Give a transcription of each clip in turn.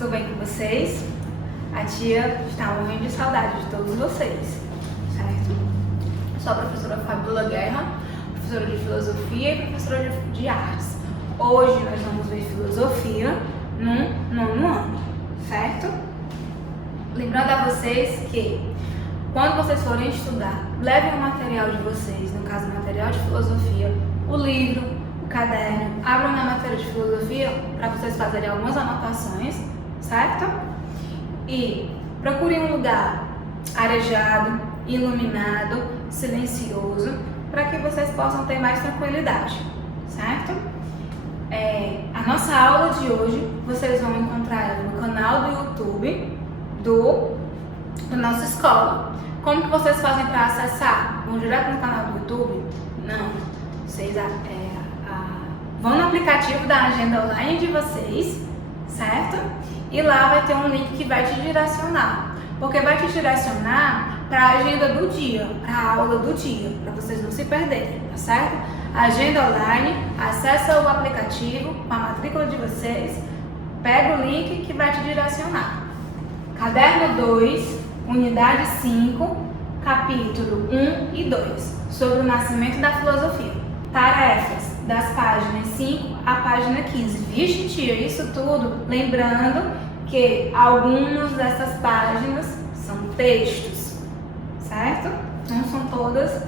tudo bem com vocês? A tia está morrendo de saudade de todos vocês, certo? Sou a professora Fabiola Guerra, professora de filosofia e professora de artes. Hoje nós vamos ver filosofia no nono ano, certo? Lembrando a vocês que quando vocês forem estudar, levem o material de vocês, no caso o material de filosofia, o livro, o caderno, abram na matéria de filosofia para vocês fazerem algumas anotações, certo? E procurem um lugar arejado, iluminado, silencioso, para que vocês possam ter mais tranquilidade, certo? A nossa aula de hoje, vocês vão encontrar ela no canal do YouTube da nossa escola. Como que vocês fazem para acessar? Vão direto no canal do YouTube? Não. Vocês vão no aplicativo da agenda online de vocês, certo? E lá vai ter um link que vai te direcionar. Porque vai te direcionar para a agenda do dia, para a aula do dia, para vocês não se perderem, tá certo? Agenda online, acessa o aplicativo com a matrícula de vocês, pega o link que vai te direcionar. Caderno 2, unidade 5, capítulo 1 e 2, sobre o nascimento da filosofia. Tarefas das páginas 5 à página 15. Vixe, tia, isso tudo lembrando que algumas dessas páginas são textos, certo? Não são todas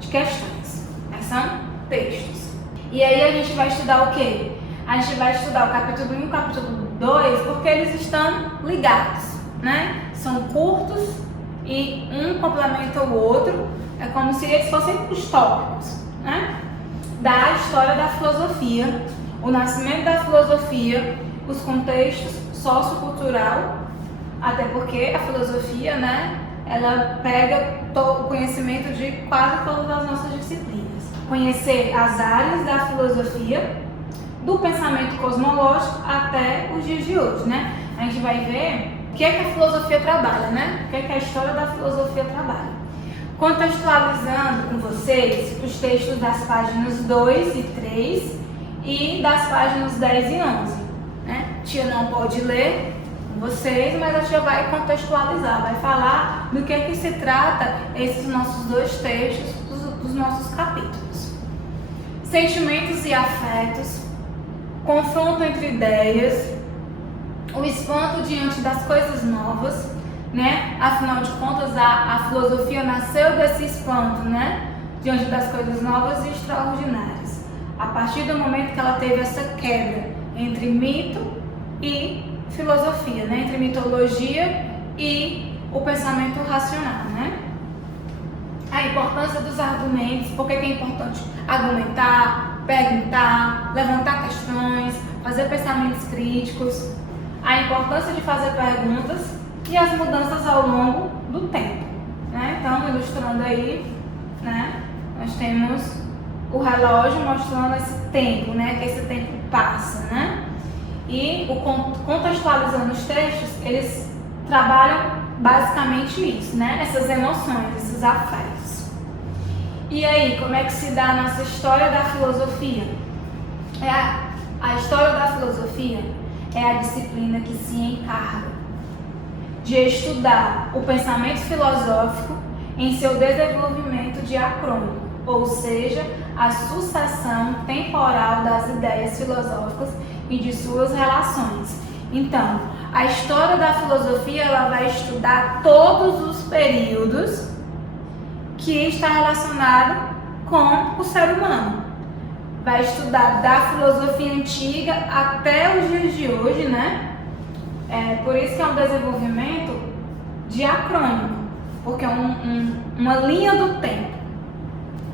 de questões, mas são textos. E aí a gente vai estudar o quê? A gente vai estudar o capítulo 1 e o capítulo 2 porque eles estão ligados, né? São curtos e um complementa o outro, é como se eles fossem os tópicos, né? Da história da filosofia, o nascimento da filosofia, os contextos sociocultural, até porque a filosofia, né, ela pega o conhecimento de quase todas as nossas disciplinas. Conhecer as áreas da filosofia, do pensamento cosmológico até os dias de hoje, né? A gente vai ver o que é que a filosofia trabalha, né? O que é que a história da filosofia trabalha. Contextualizando com vocês os textos das páginas 2 e 3 e das páginas 10 e 11. Né? Tia não pode ler com vocês, mas a tia vai contextualizar, vai falar do que é que se trata esses nossos dois textos dos nossos capítulos. Sentimentos e afetos, confronto entre ideias, o espanto diante das coisas novas, né? Afinal de contas, a filosofia nasceu desse espanto, né? Diante das coisas novas e extraordinárias. A partir do momento que ela teve essa quebra entre mito e filosofia, né? Entre mitologia e o pensamento racional, né? A importância dos argumentos, por que é importante argumentar, perguntar, levantar questões, fazer pensamentos críticos, a importância de fazer perguntas e as mudanças ao longo do tempo, né? Então, ilustrando aí, né? Nós temos o relógio mostrando esse tempo, né? Que esse tempo passa, né? E contextualizando os textos, eles trabalham basicamente isso, né? Essas emoções, esses afetos. E aí, como é que se dá a nossa história da filosofia? A história da filosofia é a disciplina que se encarga de estudar o pensamento filosófico em seu desenvolvimento diacrônico, ou seja, a sucessão temporal das ideias filosóficas e de suas relações. Então, a história da filosofia ela vai estudar todos os períodos que está relacionado com o ser humano. Vai estudar da filosofia antiga até os dias de hoje, né? Por isso que é um desenvolvimento diacrônico, porque é uma linha do tempo.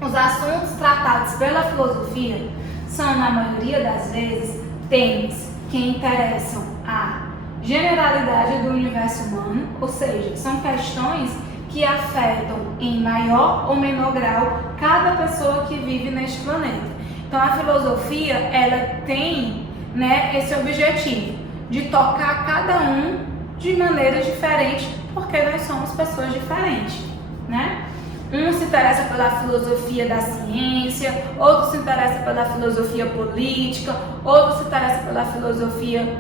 Os assuntos tratados pela filosofia são, na maioria das vezes, temas que interessam a generalidade do universo humano, ou seja, são questões que afetam em maior ou menor grau cada pessoa que vive neste planeta. Então a filosofia ela tem, né, esse objetivo de tocar cada um de maneira diferente, porque nós somos pessoas diferentes, né? Um se interessa pela filosofia da ciência, outro se interessa pela filosofia política, outro se interessa pela filosofia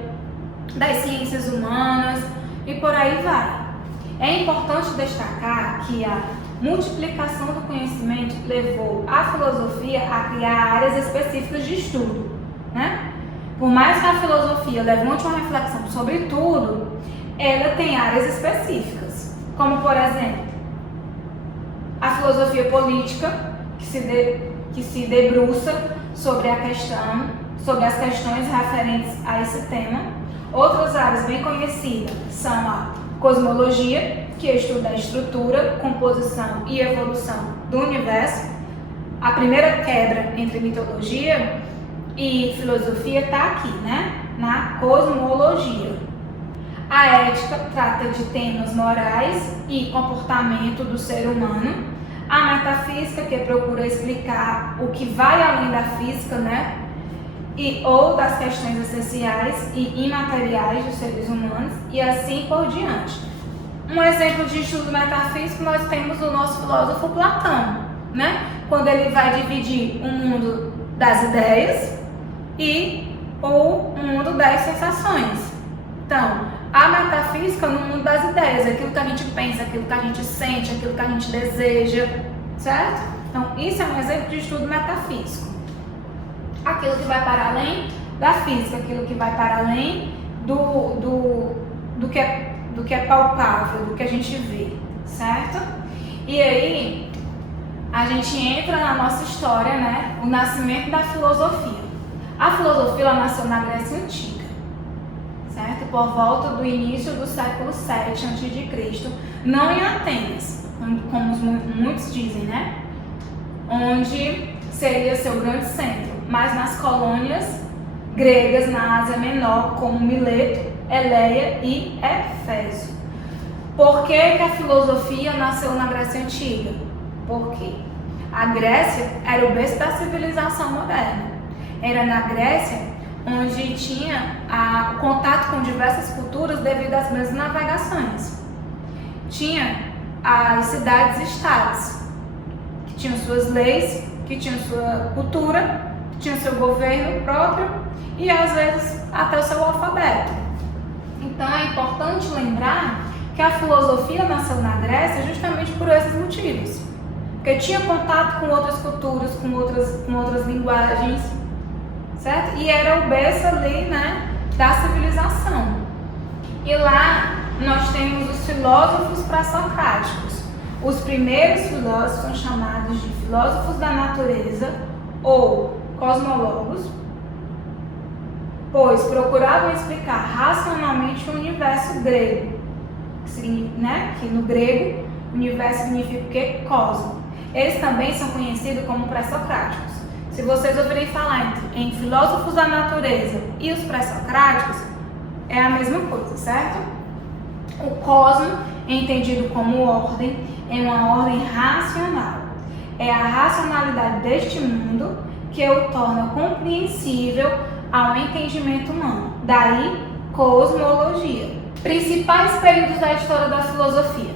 das ciências humanas e por aí vai. É importante destacar que a multiplicação do conhecimento levou a filosofia a criar áreas específicas de estudo, né? Por mais que a filosofia levante uma reflexão sobre tudo, ela tem áreas específicas, como por exemplo, a filosofia política, que se debruça sobre as questões referentes a esse tema. Outras áreas bem conhecidas são a cosmologia, que estuda a estrutura, composição e evolução do universo. A primeira quebra entre mitologia e filosofia está aqui, né? Na cosmologia. A ética trata de temas morais e comportamento do ser humano. A metafísica, que procura explicar o que vai além da física, né? Ou das questões essenciais e imateriais dos seres humanos, e assim por diante. Um exemplo de estudo metafísico nós temos o nosso filósofo Platão, né? Quando ele vai dividir o mundo das ideias e o mundo das sensações. Então, a metafísica no mundo das ideias, aquilo que a gente pensa, aquilo que a gente sente, aquilo que a gente deseja, certo? Então, isso é um exemplo de estudo metafísico. Aquilo que vai para além da física, aquilo que vai para além do que é palpável, do que a gente vê, certo? E aí, a gente entra na nossa história, né? O nascimento da filosofia. A filosofia ela nasceu na Grécia Antiga, certo? Por volta do início do século VII a.C., não em Atenas, como muitos dizem, né? Onde seria seu grande centro, mas nas colônias gregas na Ásia Menor, como Mileto, Eleia e Éfeso. Por que a filosofia nasceu na Grécia Antiga? Porque a Grécia era o berço da civilização moderna. Era na Grécia onde tinha o contato com diversas culturas devido às grandes navegações. Tinha as cidades-estados, que tinham suas leis, que tinham sua cultura, que tinham seu governo próprio e às vezes até o seu alfabeto. Então é importante lembrar que a filosofia nasceu na Grécia justamente por esses motivos. Porque tinha contato com outras culturas, com outras linguagens, certo? E era o berço ali, né, da civilização. E lá nós temos os filósofos pré-socráticos. Os primeiros filósofos são chamados de filósofos da natureza ou cosmólogos, pois procuravam explicar racionalmente o universo grego, que no grego universo significa o quê? Cosmo. Eles também são conhecidos como pré-socráticos. Se vocês ouvirem falar em filósofos da natureza e os pré-socráticos, é a mesma coisa, certo? O cosmo é entendido como ordem, é uma ordem racional. É a racionalidade deste mundo que o torna compreensível ao entendimento humano. Daí, cosmologia. Principais períodos da história da filosofia.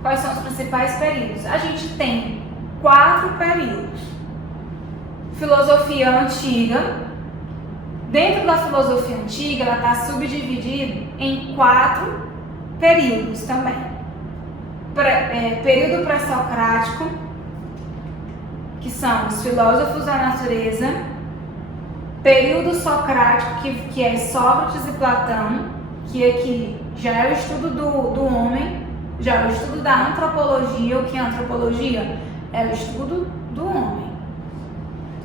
Quais são os principais períodos? A gente tem 4 períodos. Filosofia antiga. Dentro da filosofia antiga, ela está subdividida em 4 períodos também. Período pré-socrático, que são os filósofos da natureza. Período socrático, que é Sócrates e Platão, que aqui já é o estudo do homem, já é o estudo da antropologia. O que é antropologia? É o estudo do homem.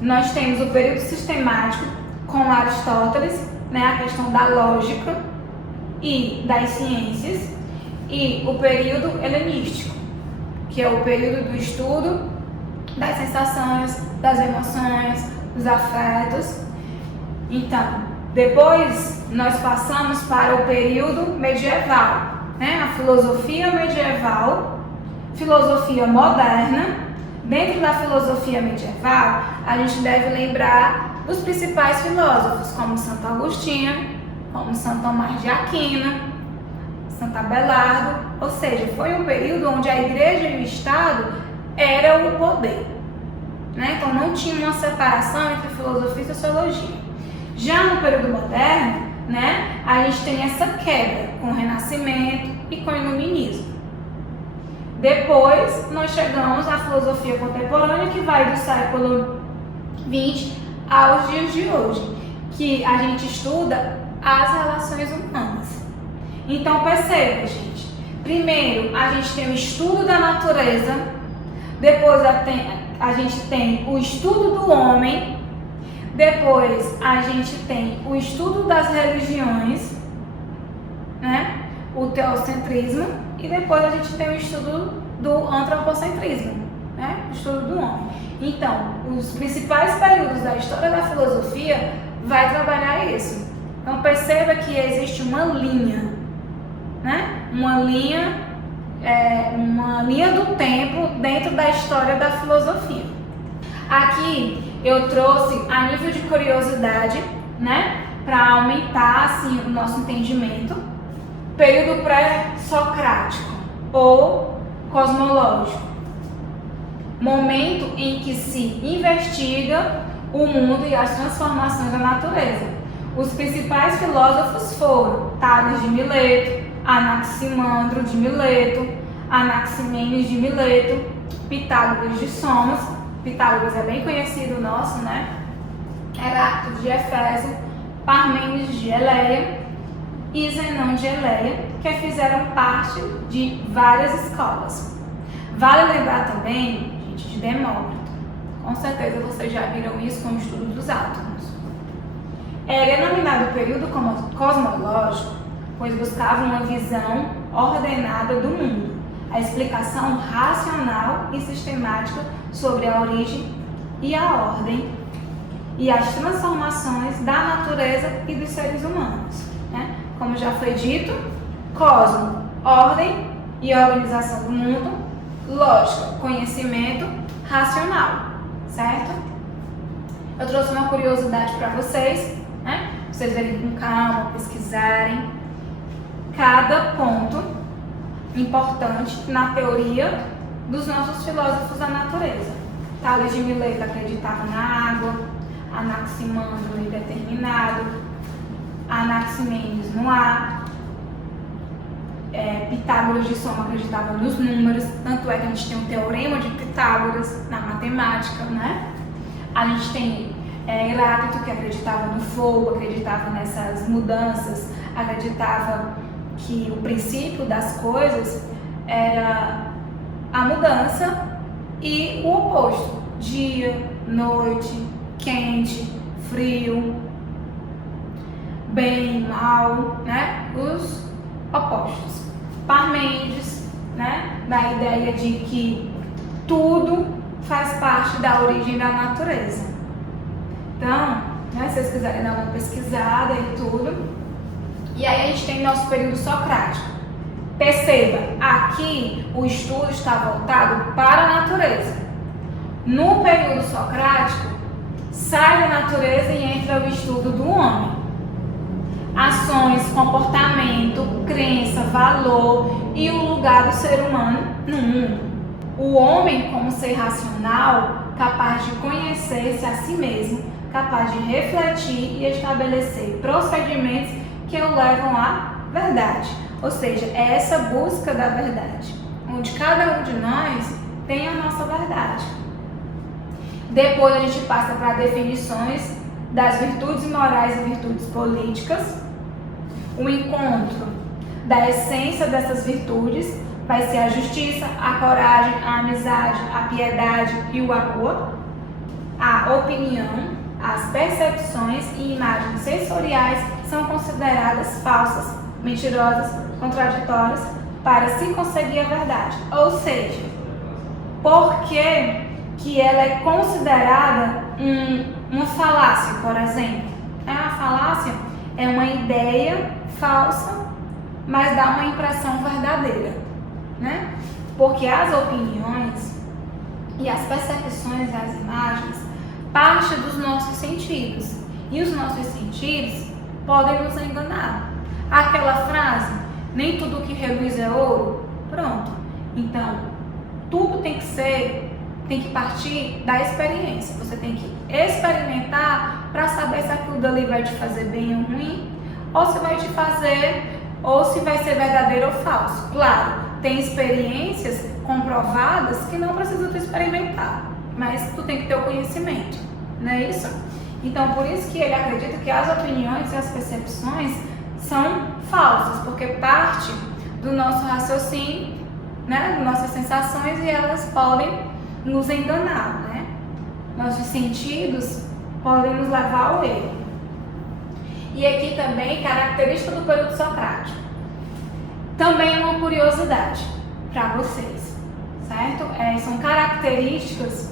Nós temos o período sistemático com Aristóteles, né, a questão da lógica e das ciências, e o período helenístico, que é o período do estudo das sensações, das emoções, dos afetos. Então, depois nós passamos para o período medieval, né? A filosofia medieval, filosofia moderna. Dentro da filosofia medieval, a gente deve lembrar dos principais filósofos, como Santo Agostinho, como Santo Tomás de Aquino, Santo Abelardo. Ou seja, foi um período onde a igreja e o Estado eram o poder, né? Então não tinha uma separação entre filosofia e sociologia. Já no período moderno, né, a gente tem essa quebra com o Renascimento e com o Iluminismo. Depois, nós chegamos à filosofia contemporânea, que vai do século XX aos dias de hoje, que a gente estuda as relações humanas. Então, perceba, gente. Primeiro, a gente tem o estudo da natureza, depois a gente tem o estudo do homem, depois a gente tem o estudo das religiões, né? O teocentrismo, e depois a gente tem o estudo do antropocentrismo, né? O estudo do homem. Então, os principais períodos da história da filosofia vai trabalhar isso. Então, perceba que existe uma linha, né? Uma linha do tempo dentro da história da filosofia. Aqui eu trouxe a nível de curiosidade, né? Para aumentar assim o nosso entendimento. Período pré-socrático ou cosmológico. Momento em que se investiga o mundo e as transformações da natureza. Os principais filósofos foram Tales de Mileto, Anaximandro de Mileto, Anaximenes de Mileto, Pitágoras de Samos. Pitágoras é bem conhecido nosso, né? Heráclito de Éfeso, Parmênides de Eleia e Zenão de Eleia, que fizeram parte de várias escolas. Vale lembrar também, gente, de Demócrito. Com certeza vocês já viram isso com o estudo dos átomos. É denominado período cosmológico, pois buscava uma visão ordenada do mundo, a explicação racional e sistemática sobre a origem e a ordem e as transformações da natureza e dos seres humanos, né? Como já foi dito, cosmo, ordem e organização do mundo, lógica, conhecimento, racional, certo? Eu trouxe uma curiosidade para vocês, né? Vocês verem com calma, pesquisarem cada ponto importante na teoria dos nossos filósofos da natureza. Tales de Mileto acreditava na água, Anaximandro no indeterminado, Anaximenes no ar, Pitágoras de Soma acreditava nos números, tanto é que a gente tem um teorema de Pitágoras na matemática, né? A gente tem Heráclito, que acreditava no fogo, acreditava nessas mudanças, acreditava que o princípio das coisas era a mudança e o oposto, dia, noite, quente, frio, bem, mal, né? Os opostos. Parmênides, né? Da ideia de que tudo faz parte da origem da natureza. Então, né, se vocês quiserem dar uma pesquisada e tudo. E aí a gente tem nosso período socrático. Perceba, aqui o estudo está voltado para a natureza. No período socrático, sai da natureza e entra o estudo do homem. Ações, comportamento, crença, valor e o lugar do ser humano no mundo. O homem como ser racional, capaz de conhecer-se a si mesmo, capaz de refletir e estabelecer procedimentos que o levam à verdade. Ou seja, é essa busca da verdade, onde cada um de nós tem a nossa verdade. Depois a gente passa para definições das virtudes morais e virtudes políticas. O encontro da essência dessas virtudes vai ser a justiça, a coragem, a amizade, a piedade e o amor, a opinião, as percepções e imagens sensoriais são consideradas falsas, mentirosas, contraditórias para se conseguir a verdade. Ou seja, por que ela é considerada uma falácia, por exemplo? A falácia é uma ideia falsa, mas dá uma impressão verdadeira, né? Porque as opiniões e as percepções e as imagens partem dos nossos sentidos, e os nossos sentidos podem nos enganar. Aquela frase, nem tudo que reluz é ouro, pronto. Então, tudo tem que partir da experiência. Você tem que experimentar para saber se aquilo dali vai te fazer bem ou ruim, ou se vai te fazer, ou se vai ser verdadeiro ou falso. Claro, tem experiências comprovadas que não precisa tu experimentar, mas tu tem que ter o conhecimento, não é isso? Então, por isso que ele acredita que as opiniões e as percepções são falsas, porque parte do nosso raciocínio, né, das nossas sensações, e elas podem nos enganar, né? Nossos sentidos podem nos levar ao erro. E aqui também, característica do período socrático. Também uma curiosidade para vocês, certo? São características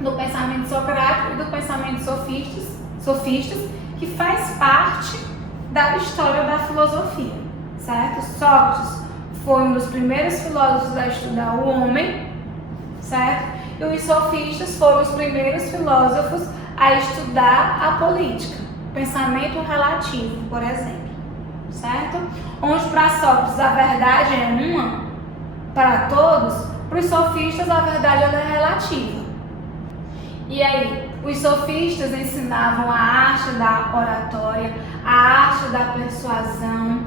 do pensamento socrático e do pensamento sofistas, que faz parte da história da filosofia, certo? Sócrates foi um dos primeiros filósofos a estudar o homem, certo? E os sofistas foram os primeiros filósofos a estudar a política, pensamento relativo, por exemplo, certo? Onde para Sócrates a verdade é uma para todos, para os sofistas a verdade ela é relativa. E aí, os sofistas ensinavam a arte da oratória, a arte da persuasão,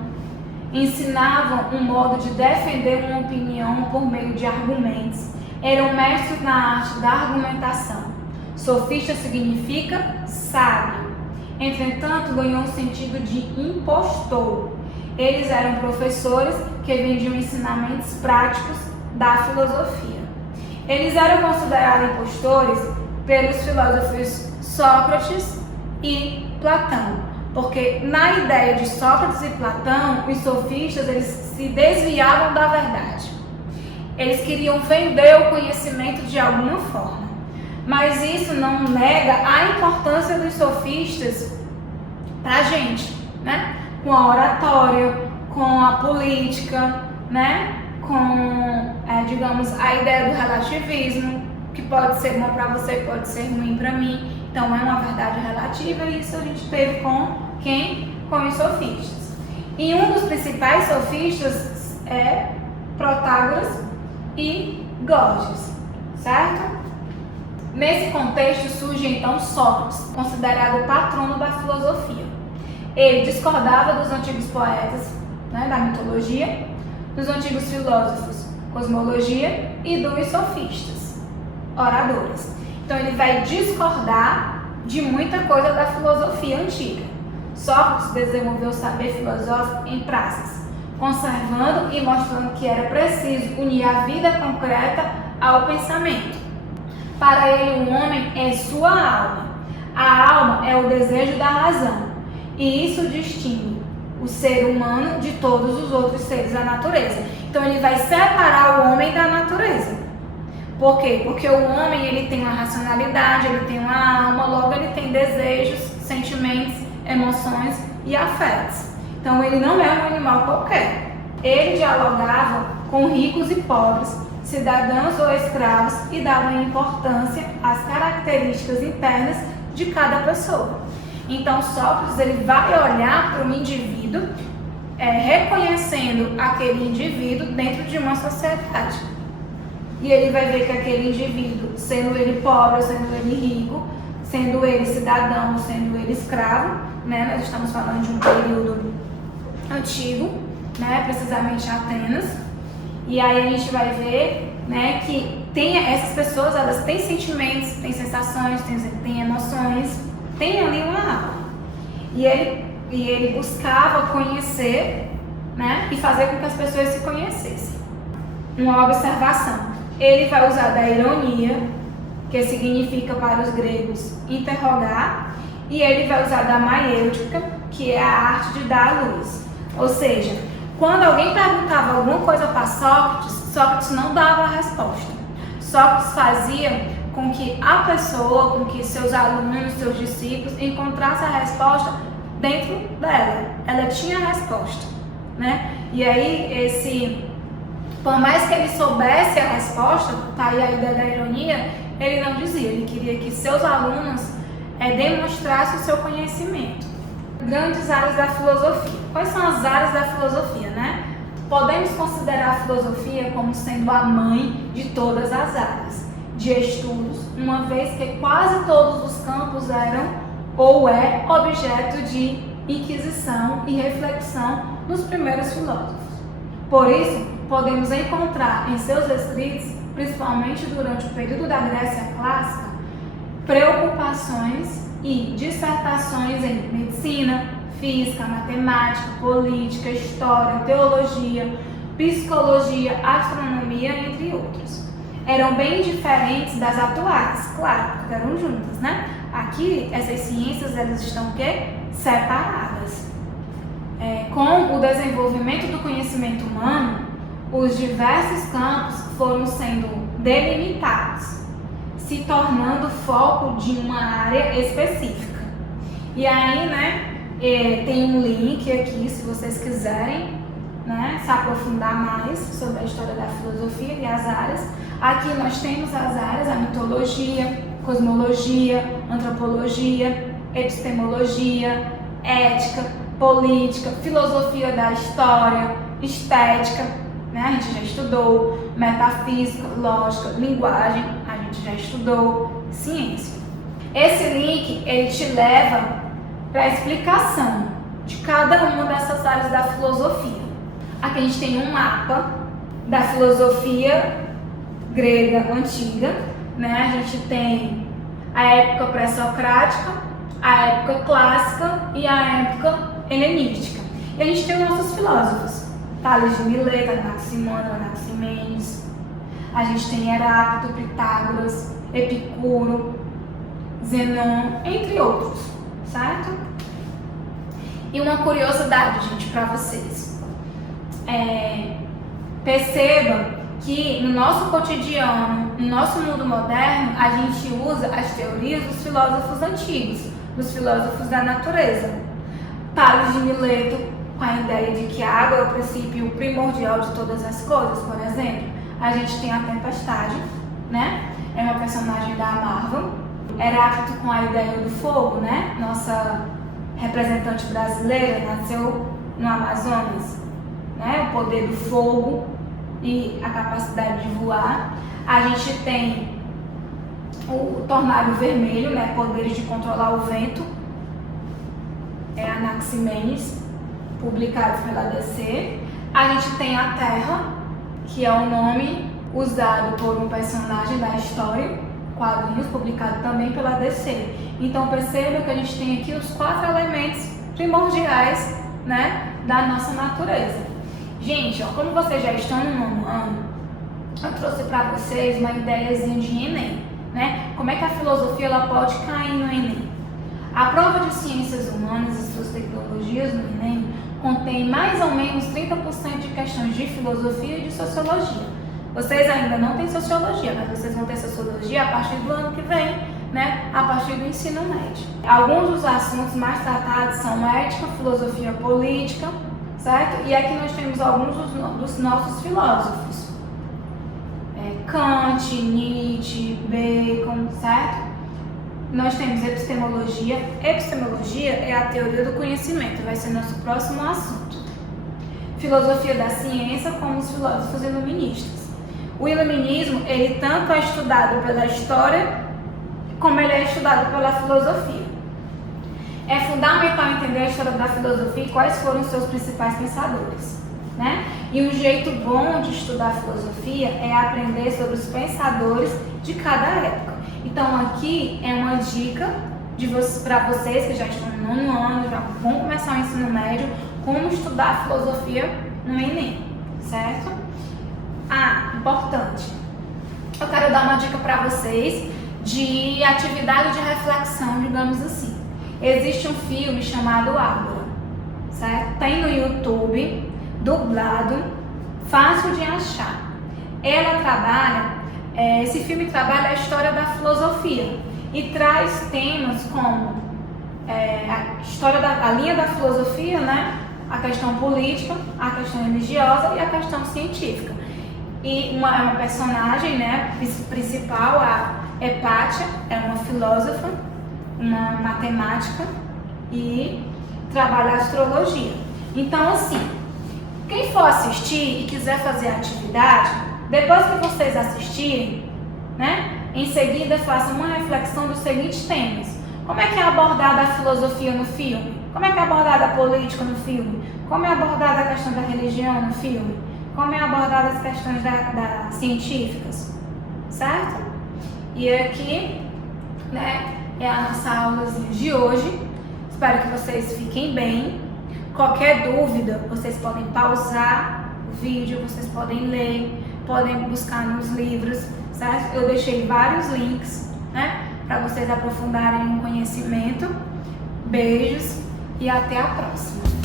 ensinavam um modo de defender uma opinião por meio de argumentos, eram mestres na arte da argumentação. Sofista significa sábio, entretanto ganhou um sentido de impostor. Eles eram professores que vendiam ensinamentos práticos da filosofia. Eles eram considerados impostores pelos filósofos Sócrates e Platão, porque na ideia de Sócrates e Platão, os sofistas eles se desviavam da verdade. Eles queriam vender o conhecimento de alguma forma, mas isso não nega a importância dos sofistas para a gente, né? Com a oratória, com a política, né? Com, digamos, a ideia do relativismo, que pode ser bom para você, pode ser ruim para mim. Então é uma verdade relativa, e isso a gente teve com quem? Com os sofistas. E um dos principais sofistas é Protágoras e Gorgias, certo? Nesse contexto surge então Sócrates, considerado o patrono da filosofia. Ele discordava dos antigos poetas, né, da mitologia, dos antigos filósofos, cosmologia, e dos sofistas, oradores. Então ele vai discordar de muita coisa da filosofia antiga. Sócrates desenvolveu o saber filosófico em praças, conservando e mostrando que era preciso unir a vida concreta ao pensamento. Para ele, o homem é sua alma. A alma é o desejo da razão, e isso distingue o ser humano de todos os outros seres da natureza. Então ele vai separar o homem da natureza. Por quê? Porque o homem ele tem uma racionalidade, ele tem uma alma, logo ele tem desejos, sentimentos, emoções e afetos. Então ele não é um animal qualquer. Ele dialogava com ricos e pobres, cidadãos ou escravos, e dava importância às características internas de cada pessoa. Então Sócrates ele vai olhar para um indivíduo, reconhecendo aquele indivíduo dentro de uma sociedade. E ele vai ver que aquele indivíduo, sendo ele pobre, sendo ele rico, sendo ele cidadão, sendo ele escravo, né? Nós estamos falando de um período antigo, né? Precisamente Atenas. E aí a gente vai ver, né, que essas pessoas, elas têm sentimentos, têm sensações, têm emoções, tem ali uma alma. E ele buscava conhecer, né, e fazer com que as pessoas se conhecessem. Uma observação. Ele vai usar da ironia, que significa para os gregos interrogar, e ele vai usar da maiêutica, que é a arte de dar a luz. Ou seja, quando alguém perguntava alguma coisa para Sócrates, Sócrates não dava a resposta. Sócrates fazia com que a pessoa, com que seus alunos, seus discípulos encontrassem a resposta dentro dela. Ela tinha a resposta, né? E aí, por mais que ele soubesse a resposta, tá aí a ideia da ironia, ele não dizia, ele queria que seus alunos demonstrassem o seu conhecimento. Grandes áreas da filosofia. Quais são as áreas da filosofia, né? Podemos considerar a filosofia como sendo a mãe de todas as áreas de estudos, uma vez que quase todos os campos eram ou é objeto de inquisição e reflexão dos primeiros filósofos. Por isso, podemos encontrar em seus escritos, principalmente durante o período da Grécia clássica, preocupações e dissertações em medicina, física, matemática, política, história, teologia, psicologia, astronomia, entre outros. Eram bem diferentes das atuais, claro, porque eram juntas, né? Aqui, essas ciências, elas estão o quê? Separadas. Com o desenvolvimento do conhecimento humano, os diversos campos foram sendo delimitados, se tornando foco de uma área específica. E aí, né, tem um link aqui, se vocês quiserem, né, se aprofundar mais sobre a história da filosofia e as áreas. Aqui nós temos as áreas, a mitologia, cosmologia, antropologia, epistemologia, ética, política, filosofia da história, estética, né, a gente já estudou, metafísica, lógica, linguagem, a gente já estudou, ciência. Esse link, ele te leva para a explicação de cada uma dessas áreas da filosofia. Aqui a gente tem um mapa da filosofia grega antiga, né? A gente tem a época pré-socrática, a época clássica e a época helenística. E a gente tem os nossos filósofos, Tales de Mileto, Anaximandro, Anaximenes. A gente tem Heráclito, Pitágoras, Epicuro, Zenon, entre outros, certo? E uma curiosidade, gente, para vocês. Perceba que no nosso cotidiano, no nosso mundo moderno, a gente usa as teorias dos filósofos antigos, dos filósofos da natureza. Tales de Mileto, com a ideia de que a água é o princípio primordial de todas as coisas, por exemplo. A gente tem a tempestade, né? É uma personagem da Marvel. Heráclito com a ideia do fogo, né? Nossa representante brasileira nasceu no Amazonas, né? O poder do fogo e a capacidade de voar. A gente tem o tornado vermelho, né? Poderes de controlar o vento. É Anaximenes, publicado pela DC. A gente tem a Terra, que é o nome usado por um personagem da história, quadrinhos, publicado também pela DC. Então perceba que a gente tem aqui os 4 elementos primordiais, né, da nossa natureza. Gente, ó, como vocês já estão no nono ano, eu trouxe para vocês uma ideiazinha de Enem, né? Como é que a filosofia ela pode cair no Enem? A prova de ciências humanas e suas tecnologias no Enem contém mais ou menos 30% de questões de filosofia e de sociologia. Vocês ainda não têm sociologia, mas vocês vão ter sociologia a partir do ano que vem, né? A partir do ensino médio. Alguns dos assuntos mais tratados são ética, filosofia política, certo? E aqui nós temos alguns dos nossos filósofos. Kant, Nietzsche, Bacon, certo? Nós temos epistemologia. Epistemologia é a teoria do conhecimento, vai ser nosso próximo assunto. Filosofia da ciência, como os filósofos iluministas. O iluminismo, ele tanto é estudado pela história, como ele é estudado pela filosofia. É fundamental entender a história da filosofia e quais foram os seus principais pensadores, né? E um jeito bom de estudar filosofia é aprender sobre os pensadores de cada época. Então aqui é uma dica para vocês que já estão no nono ano, já vão começar o ensino médio, como estudar filosofia no Enem, certo? Importante. Eu quero dar uma dica para vocês de atividade de reflexão, digamos assim. Existe um filme chamado Ágora, certo? Tem no YouTube, dublado, fácil de achar. Esse filme trabalha a história da filosofia e traz temas como a linha da filosofia, né? A questão política, a questão religiosa e a questão científica. E uma personagem, né, principal, a Hepátia, é uma filósofa, uma matemática e trabalha astrologia. Então, assim, quem for assistir e quiser fazer a atividade, depois que vocês assistirem, né, em seguida façam uma reflexão dos seguintes temas. Como é que é abordada a filosofia no filme? Como é que é abordada a política no filme? Como é abordada a questão da religião no filme? Como é abordada as questões científicas, certo? E aqui, né, é a nossa aulazinha de hoje. Espero que vocês fiquem bem. Qualquer dúvida, vocês podem pausar o vídeo, vocês podem ler, podem buscar nos livros, certo? Eu deixei vários links, né, para vocês aprofundarem no conhecimento. Beijos e até a próxima.